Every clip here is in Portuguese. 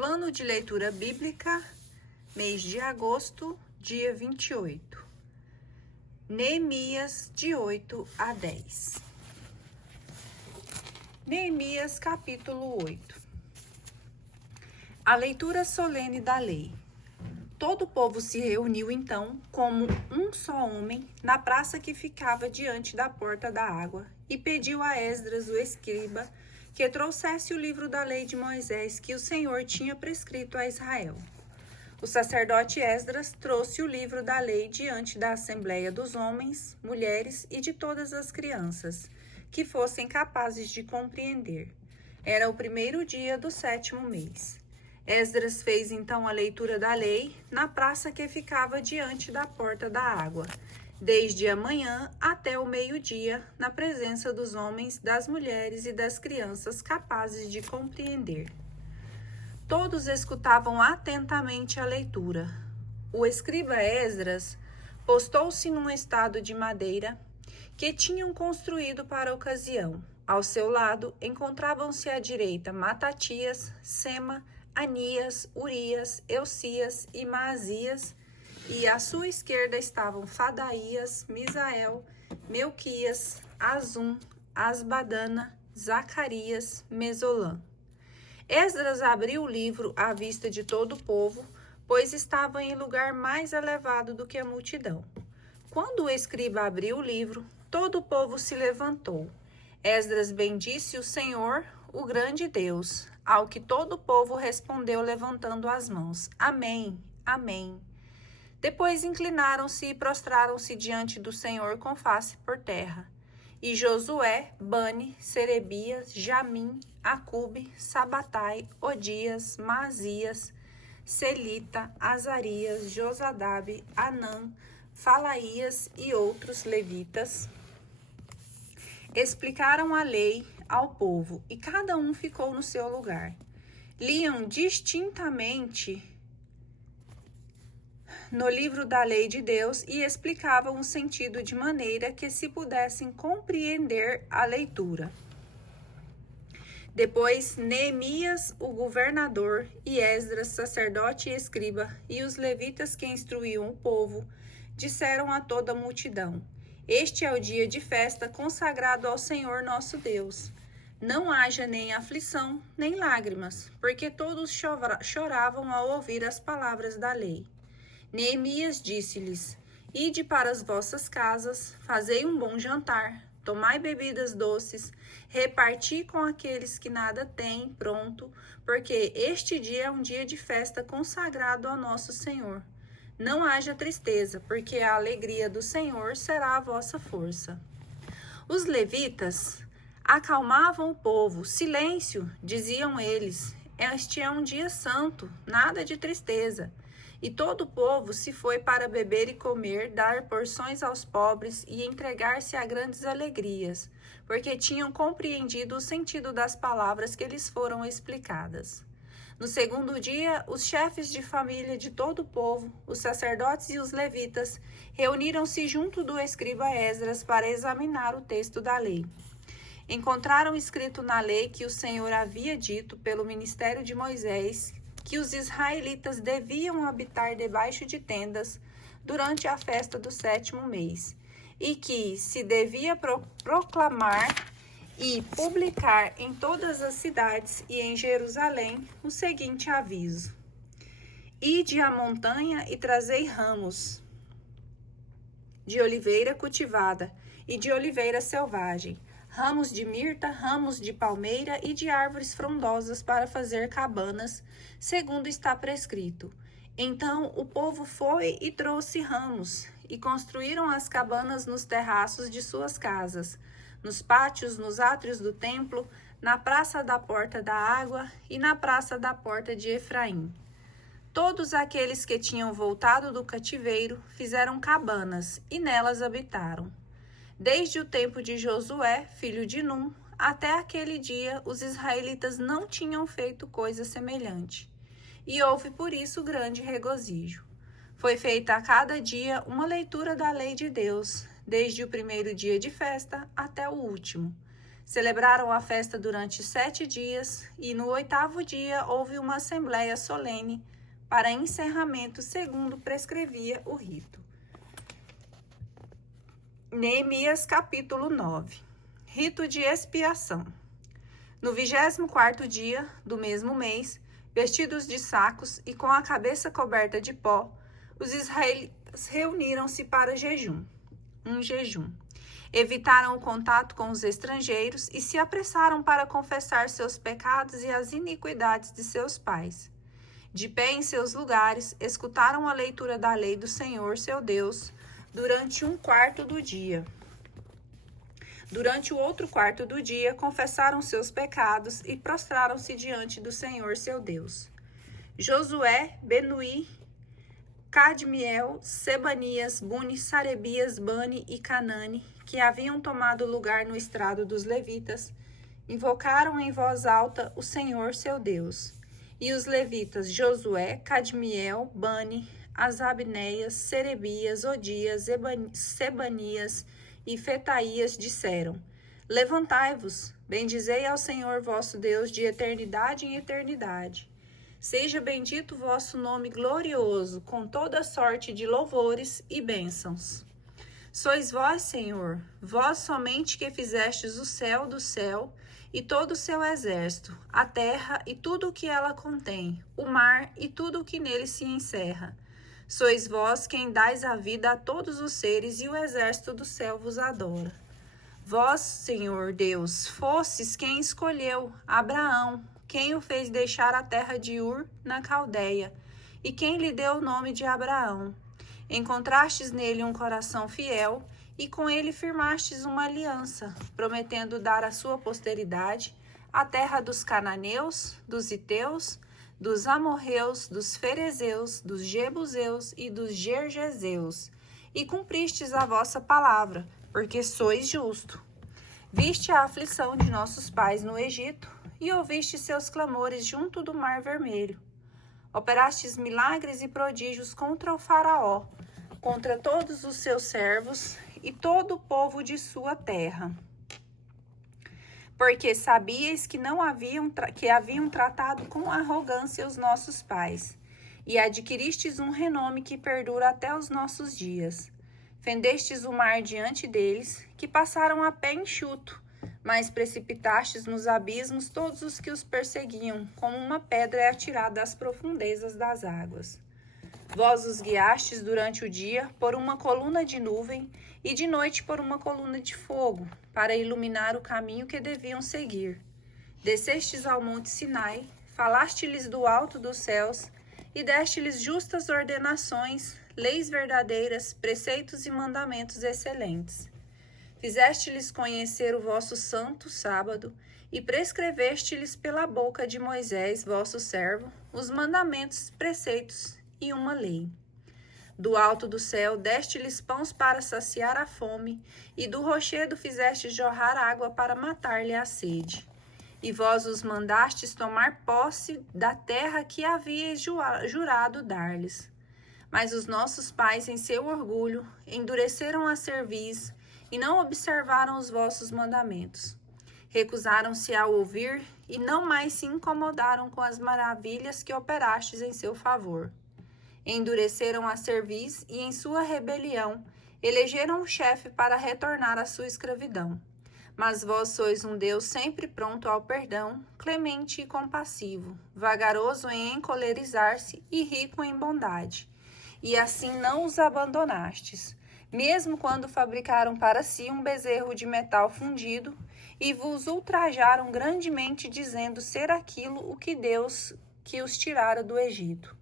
Plano de leitura bíblica, mês de agosto, dia 28. Neemias, de 8 a 10. Neemias, capítulo 8. A leitura solene da lei. Todo o povo se reuniu então, como um só homem, na praça que ficava diante da porta da água, e pediu a Esdras, o escriba, que trouxesse o livro da lei de Moisés que o Senhor tinha prescrito a Israel. O sacerdote Esdras trouxe o livro da lei diante da assembleia dos homens, mulheres e de todas as crianças, que fossem capazes de compreender. Era o primeiro dia do 7º mês. Esdras fez então a leitura da lei na praça que ficava diante da porta da água, desde a manhã até o meio-dia, na presença dos homens, das mulheres e das crianças capazes de compreender. Todos escutavam atentamente a leitura. O escriba Esdras postou-se num estado de madeira que tinham construído para a ocasião. Ao seu lado encontravam-se à direita Matatias, Sema, Anias, Urias, Eucias e Maasias, e à sua esquerda estavam Fadaías, Misael, Melquias, Azum, Asbadana, Zacarias, Mesolã. Esdras abriu o livro à vista de todo o povo, pois estava em lugar mais elevado do que a multidão. Quando o escriba abriu o livro, todo o povo se levantou. Esdras bendisse o Senhor, o grande Deus, ao que todo o povo respondeu levantando as mãos. Amém, amém. Depois inclinaram-se e prostraram-se diante do Senhor com face por terra. E Josué, Bani, Serebias, Jamim, Acube, Sabatai, Odias, Maasias, Selita, Azarias, Josadabe, Anã, Falaías e outros levitas explicaram a lei ao povo, e cada um ficou no seu lugar. Liam distintamente no livro da lei de Deus e explicavam o sentido de maneira que se pudessem compreender a leitura. Depois, Neemias, o governador, e Esdras, sacerdote e escriba, e os levitas que instruíam o povo, disseram a toda a multidão: Este é o dia de festa consagrado ao Senhor nosso Deus. Não haja nem aflição, nem lágrimas, porque todos choravam ao ouvir as palavras da lei. Neemias disse-lhes: Ide para as vossas casas, fazei um bom jantar, tomai bebidas doces, reparti com aqueles que nada têm pronto, porque este dia é um dia de festa consagrado ao nosso Senhor. Não haja tristeza, porque a alegria do Senhor será a vossa força. Os levitas acalmavam o povo. Silêncio, diziam eles, este é um dia santo, nada de tristeza. E todo o povo se foi para beber e comer, dar porções aos pobres e entregar-se a grandes alegrias, porque tinham compreendido o sentido das palavras que lhes foram explicadas. No segundo dia, os chefes de família de todo o povo, os sacerdotes e os levitas, reuniram-se junto do escriba Esdras para examinar o texto da lei. Encontraram escrito na lei que o Senhor havia dito pelo ministério de Moisés que os israelitas deviam habitar debaixo de tendas durante a festa do 7º mês, e que se devia proclamar e publicar em todas as cidades e em Jerusalém o seguinte aviso: Ide à montanha e trazei ramos de oliveira cultivada e de oliveira selvagem, ramos de mirta, ramos de palmeira e de árvores frondosas para fazer cabanas, segundo está prescrito. Então o povo foi e trouxe ramos, e construíram as cabanas nos terraços de suas casas, nos pátios, nos átrios do templo, na praça da porta da água e na praça da porta de Efraim. Todos aqueles que tinham voltado do cativeiro fizeram cabanas, e nelas habitaram. Desde o tempo de Josué, filho de Num, até aquele dia, os israelitas não tinham feito coisa semelhante. E houve por isso grande regozijo. Foi feita a cada dia uma leitura da lei de Deus, desde o primeiro dia de festa até o último. Celebraram a festa durante 7 dias e no 8º dia houve uma assembleia solene para encerramento, segundo prescrevia o rito. Neemias capítulo 9. Rito de expiação. No 24º dia do mesmo mês, vestidos de sacos e com a cabeça coberta de pó, os israelitas reuniram-se para jejum. Evitaram o contato com os estrangeiros e se apressaram para confessar seus pecados e as iniquidades de seus pais. De pé em seus lugares, escutaram a leitura da lei do Senhor, seu Deus, durante 1/4 do dia. Durante o outro 1/4 do dia, confessaram seus pecados e prostraram-se diante do Senhor, seu Deus. Josué, Benuí, Cadmiel, Sebanias, Buni, Sarebias, Bani e Canane, que haviam tomado lugar no estrado dos levitas, invocaram em voz alta o Senhor, seu Deus. E os levitas Josué, Cadmiel, Bani, Asabneias, Serebias, Odias, Sebanias e Fetaías disseram: Levantai-vos, bendizei ao Senhor vosso Deus de eternidade em eternidade. Seja bendito o vosso nome glorioso, com toda sorte de louvores e bênçãos. Sois vós, Senhor, vós somente que fizestes o céu do céu e todo o seu exército, a terra e tudo o que ela contém, o mar e tudo o que nele se encerra. Sois vós quem dais a vida a todos os seres e o exército do céu vos adora. Vós, Senhor Deus, fostes quem escolheu Abraão, quem o fez deixar a terra de Ur, na Caldeia, e quem lhe deu o nome de Abraão. Encontrastes nele um coração fiel, e com ele firmastes uma aliança, prometendo dar à sua posteridade a terra dos cananeus, dos heteus, dos amorreus, dos ferezeus, dos jebuseus e dos gergeseus, e cumpristes a vossa palavra, porque sois justo. Viste a aflição de nossos pais no Egito, e ouviste seus clamores junto do Mar Vermelho. Operastes milagres e prodígios contra o faraó, contra todos os seus servos e todo o povo de sua terra. Porque sabíeis que haviam tratado com arrogância os nossos pais, e adquiristes um renome que perdura até os nossos dias. Fendestes o mar diante deles, que passaram a pé enxuto, mas precipitastes nos abismos todos os que os perseguiam, como uma pedra é atirada às profundezas das águas. Vós os guiastes durante o dia por uma coluna de nuvem e de noite por uma coluna de fogo, para iluminar o caminho que deviam seguir. Descestes ao monte Sinai, falaste-lhes do alto dos céus e deste-lhes justas ordenações, leis verdadeiras, preceitos e mandamentos excelentes. Fizeste-lhes conhecer o vosso santo sábado e prescreveste-lhes pela boca de Moisés, vosso servo, os mandamentos, preceitos e uma lei. Do alto do céu deste-lhes pães para saciar a fome, e do rochedo fizeste jorrar água para matar-lhe a sede. E vós os mandastes tomar posse da terra que havíeis jurado dar-lhes. Mas os nossos pais, em seu orgulho, endureceram a cerviz e não observaram os vossos mandamentos. Recusaram-se a ouvir e não mais se incomodaram com as maravilhas que operastes em seu favor. Endureceram a cerviz e, em sua rebelião, elegeram um chefe para retornar à sua escravidão. Mas vós sois um Deus sempre pronto ao perdão, clemente e compassivo, vagaroso em encolerizar-se e rico em bondade. E assim não os abandonastes, mesmo quando fabricaram para si um bezerro de metal fundido e vos ultrajaram grandemente, dizendo ser aquilo o que Deus que os tirara do Egito.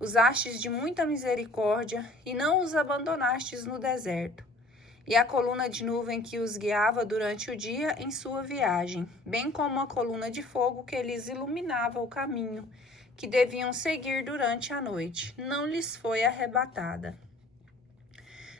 Usastes de muita misericórdia e não os abandonastes no deserto. E a coluna de nuvem que os guiava durante o dia em sua viagem, bem como a coluna de fogo que lhes iluminava o caminho, que deviam seguir durante a noite, não lhes foi arrebatada.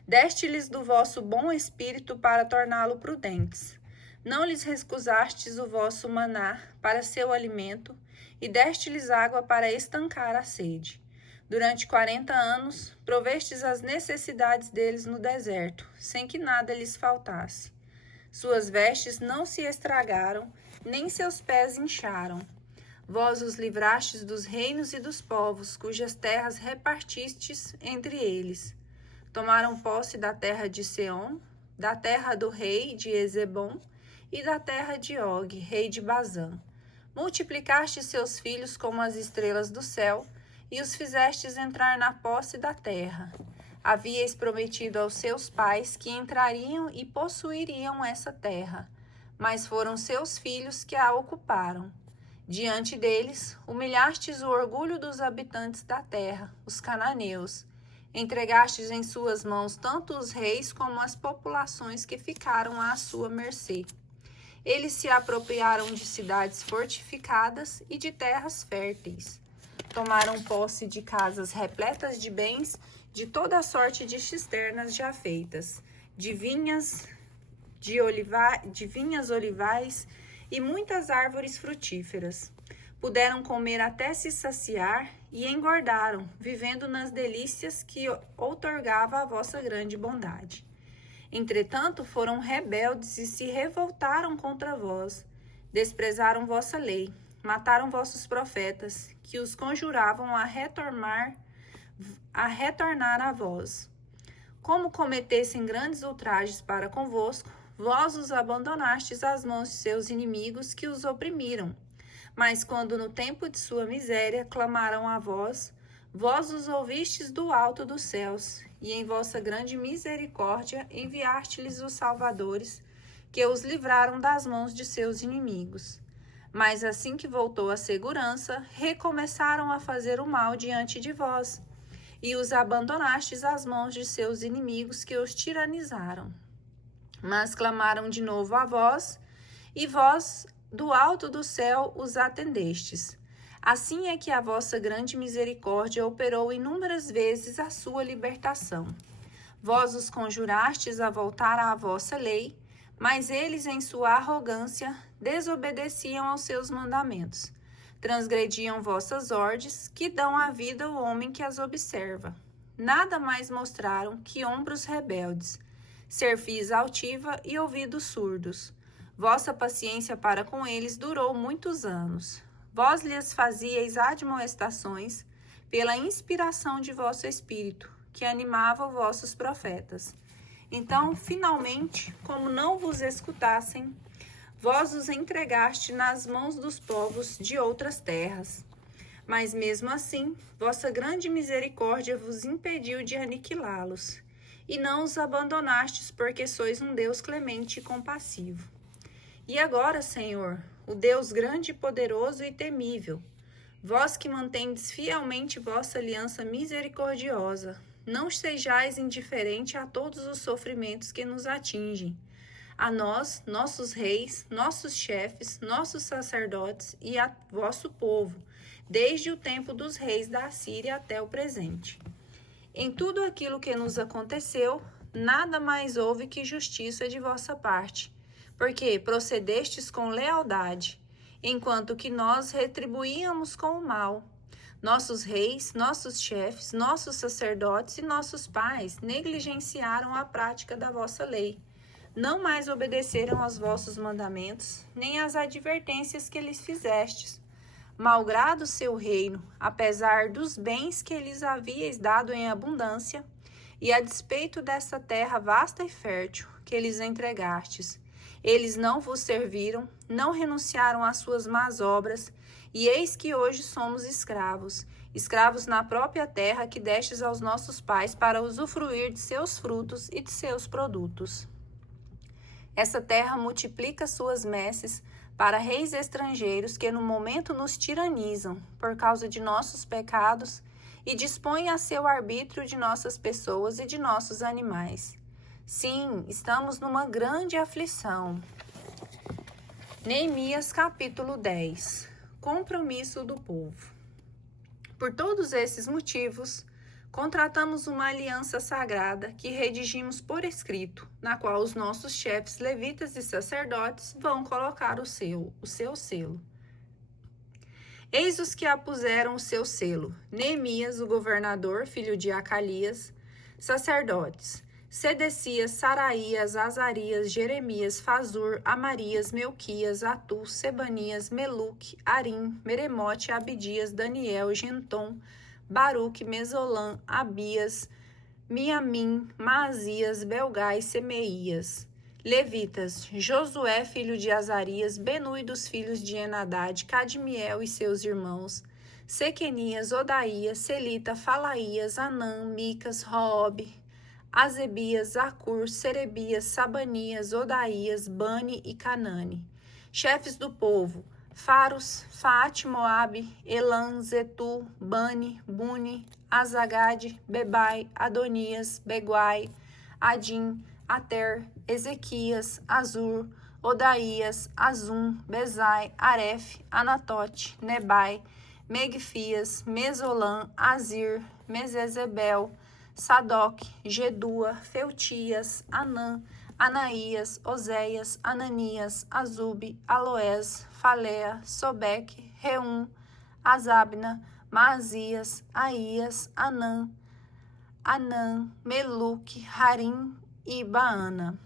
Deste-lhes do vosso bom espírito para torná-lo prudentes. Não lhes recusastes o vosso maná para seu alimento, e deste-lhes água para estancar a sede. Durante 40 anos, provestes as necessidades deles no deserto, sem que nada lhes faltasse. Suas vestes não se estragaram, nem seus pés incharam. Vós os livrastes dos reinos e dos povos, cujas terras repartistes entre eles. Tomaram posse da terra de Seom, da terra do rei de Ezebom e da terra de Og, rei de Bazã. Multiplicaste seus filhos como as estrelas do céu, e os fizestes entrar na posse da terra. Havíeis prometido aos seus pais que entrariam e possuiriam essa terra, mas foram seus filhos que a ocuparam. Diante deles, humilhastes o orgulho dos habitantes da terra, os cananeus. Entregastes em suas mãos tanto os reis como as populações que ficaram à sua mercê. Eles se apropriaram de cidades fortificadas e de terras férteis. Tomaram posse de casas repletas de bens, de toda sorte de cisternas já feitas, de vinhas olivais e muitas árvores frutíferas. Puderam comer até se saciar e engordaram, vivendo nas delícias que outorgava a vossa grande bondade. Entretanto, foram rebeldes e se revoltaram contra vós. Desprezaram vossa lei, mataram vossos profetas, que os conjuravam a retornar a vós. Como cometessem grandes ultrajes para convosco, vós os abandonastes às mãos de seus inimigos que os oprimiram. Mas quando no tempo de sua miséria clamaram a vós, vós os ouvistes do alto dos céus, e em vossa grande misericórdia enviaste-lhes os salvadores, que os livraram das mãos de seus inimigos. Mas assim que voltou a segurança, recomeçaram a fazer o mal diante de vós, e os abandonastes às mãos de seus inimigos que os tiranizaram. Mas clamaram de novo a vós, e vós, do alto do céu, os atendestes. Assim é que a vossa grande misericórdia operou inúmeras vezes a sua libertação. Vós os conjurastes a voltar à vossa lei, mas eles, em sua arrogância, desobedeciam aos seus mandamentos. Transgrediam vossas ordens, que dão a vida ao homem que as observa. Nada mais mostraram que ombros rebeldes, cerviz altiva e ouvidos surdos. Vossa paciência para com eles durou muitos anos. Vós lhes fazieis admoestações pela inspiração de vosso espírito, que animava os vossos profetas. Então, finalmente, como não vos escutassem, vós os entregaste nas mãos dos povos de outras terras. Mas mesmo assim, vossa grande misericórdia vos impediu de aniquilá-los, e não os abandonastes, porque sois um Deus clemente e compassivo. E agora, Senhor, o Deus grande, poderoso e temível, vós que mantendes fielmente vossa aliança misericordiosa, não sejais indiferente a todos os sofrimentos que nos atingem, a nós, nossos reis, nossos chefes, nossos sacerdotes e a vosso povo, desde o tempo dos reis da Assíria até o presente. Em tudo aquilo que nos aconteceu, nada mais houve que justiça de vossa parte, porque procedestes com lealdade, enquanto que nós retribuíamos com o mal. Nossos reis, nossos chefes, nossos sacerdotes e nossos pais negligenciaram a prática da vossa lei. Não mais obedeceram aos vossos mandamentos, nem às advertências que lhes fizestes. Malgrado seu reino, apesar dos bens que lhes havíeis dado em abundância, e a despeito dessa terra vasta e fértil que lhes entregastes, eles não vos serviram, não renunciaram às suas más obras, e eis que hoje somos escravos, escravos na própria terra que destes aos nossos pais para usufruir de seus frutos e de seus produtos. Essa terra multiplica suas messes para reis estrangeiros que no momento nos tiranizam por causa de nossos pecados e dispõe a seu arbítrio de nossas pessoas e de nossos animais. Sim, estamos numa grande aflição. Neemias capítulo 10. Compromisso do povo. Por todos esses motivos, contratamos uma aliança sagrada que redigimos por escrito, na qual os nossos chefes levitas e sacerdotes vão colocar o seu selo. Eis os que apuseram o seu selo: Neemias, o governador, filho de Acalias, sacerdotes, Sedecias, Saraías, Azarias, Jeremias, Fazur, Amarias, Melquias, Atu, Sebanias, Meluque, Arim, Meremote, Abidias, Daniel, Gentom, Baruque, Mesolã, Abias, Miamim, Maazias, Belgai, Semeias. Levitas, Josué, filho de Azarias, Benui dos filhos de Enadade, Cadmiel e seus irmãos, Sequenias, Odaías, Selita, Falaías, Anã, Micas, Roob, Azebias, Zacur, Serebias, Sabanias, Odaías, Bani e Canane. Chefes do povo, Faros, Faate, Moabe, Elan, Zetu, Bani, Buni, Azagade, Bebai, Adonias, Beguai, Adim, Ater, Ezequias, Azur, Odaías, Azum, Bezai, Aref, Anatote, Nebai, Megfias, Mesolã, Azir, Mesezebel, Sadoc, Gedua, Feutias, Anã, Anaías, Oséias, Ananias, Azube, Aloés, Falea, Sobeque, Reum, Azabna, Maazias, Aías, Anã, Meluque, Harim e Baana.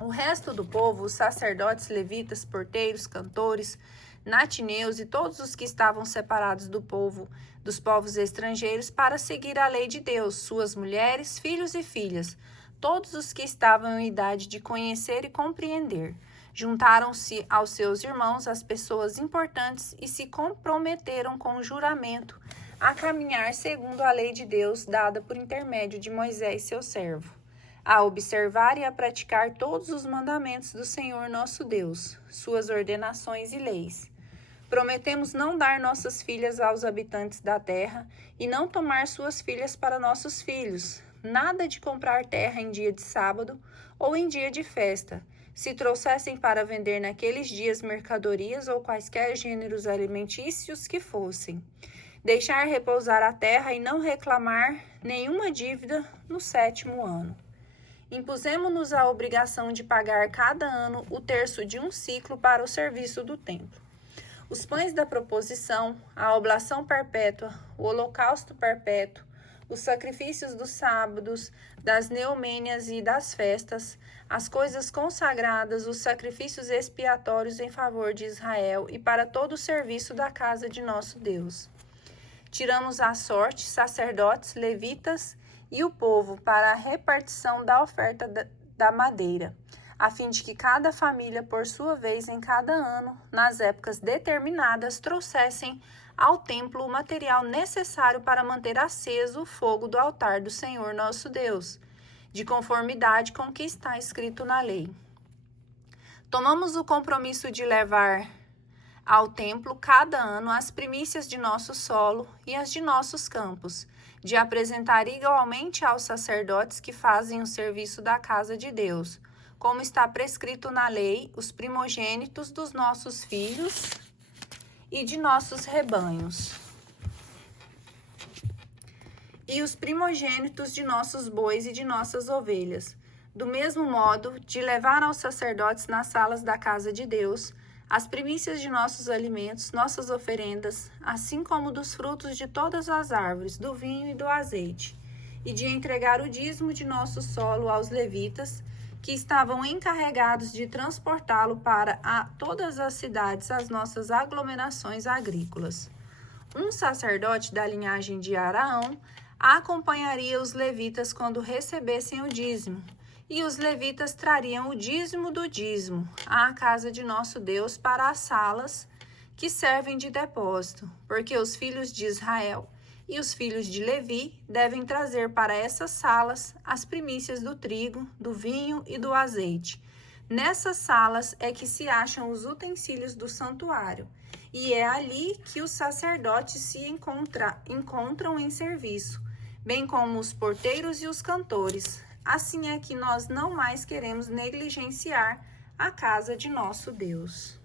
O resto do povo, os sacerdotes, levitas, porteiros, cantores, natineus e todos os que estavam separados do povo, dos povos estrangeiros, para seguir a lei de Deus, suas mulheres, filhos e filhas, todos os que estavam em idade de conhecer e compreender. Juntaram-se aos seus irmãos as pessoas importantes e se comprometeram com juramento a caminhar segundo a lei de Deus dada por intermédio de Moisés, seu servo, a observar e a praticar todos os mandamentos do Senhor nosso Deus, suas ordenações e leis. Prometemos não dar nossas filhas aos habitantes da terra e não tomar suas filhas para nossos filhos, nada de comprar terra em dia de sábado ou em dia de festa. Se trouxessem para vender naqueles dias mercadorias ou quaisquer gêneros alimentícios que fossem. Deixar repousar a terra e não reclamar nenhuma dívida no 7º ano. Impusemos-nos a obrigação de pagar cada ano o terço de um ciclo para o serviço do templo. Os pães da proposição, a oblação perpétua, o holocausto perpétuo, os sacrifícios dos sábados, das neomênias e das festas, as coisas consagradas, os sacrifícios expiatórios em favor de Israel e para todo o serviço da casa de nosso Deus. Tiramos à sorte sacerdotes, levitas e o povo para a repartição da oferta da madeira, a fim de que cada família, por sua vez, em cada ano, nas épocas determinadas, trouxessem ao templo o material necessário para manter aceso o fogo do altar do Senhor nosso Deus, de conformidade com o que está escrito na lei. Tomamos o compromisso de levar ao templo cada ano as primícias de nosso solo e as de nossos campos, de apresentar igualmente aos sacerdotes que fazem o serviço da casa de Deus, como está prescrito na lei, os primogênitos dos nossos filhos e de nossos rebanhos, e os primogênitos de nossos bois e de nossas ovelhas, do mesmo modo de levar aos sacerdotes nas salas da casa de Deus as primícias de nossos alimentos, nossas oferendas, assim como dos frutos de todas as árvores, do vinho e do azeite, e de entregar o dízimo de nosso solo aos levitas, que estavam encarregados de transportá-lo para todas as cidades, as nossas aglomerações agrícolas. Um sacerdote da linhagem de Araão acompanharia os levitas quando recebessem o dízimo, e os levitas trariam o dízimo do dízimo à casa de nosso Deus para as salas que servem de depósito, porque os filhos de Israel e os filhos de Levi devem trazer para essas salas as primícias do trigo, do vinho e do azeite. Nessas salas é que se acham os utensílios do santuário, e é ali que os sacerdotes se encontram em serviço, bem como os porteiros e os cantores. Assim é que nós não mais queremos negligenciar a casa de nosso Deus.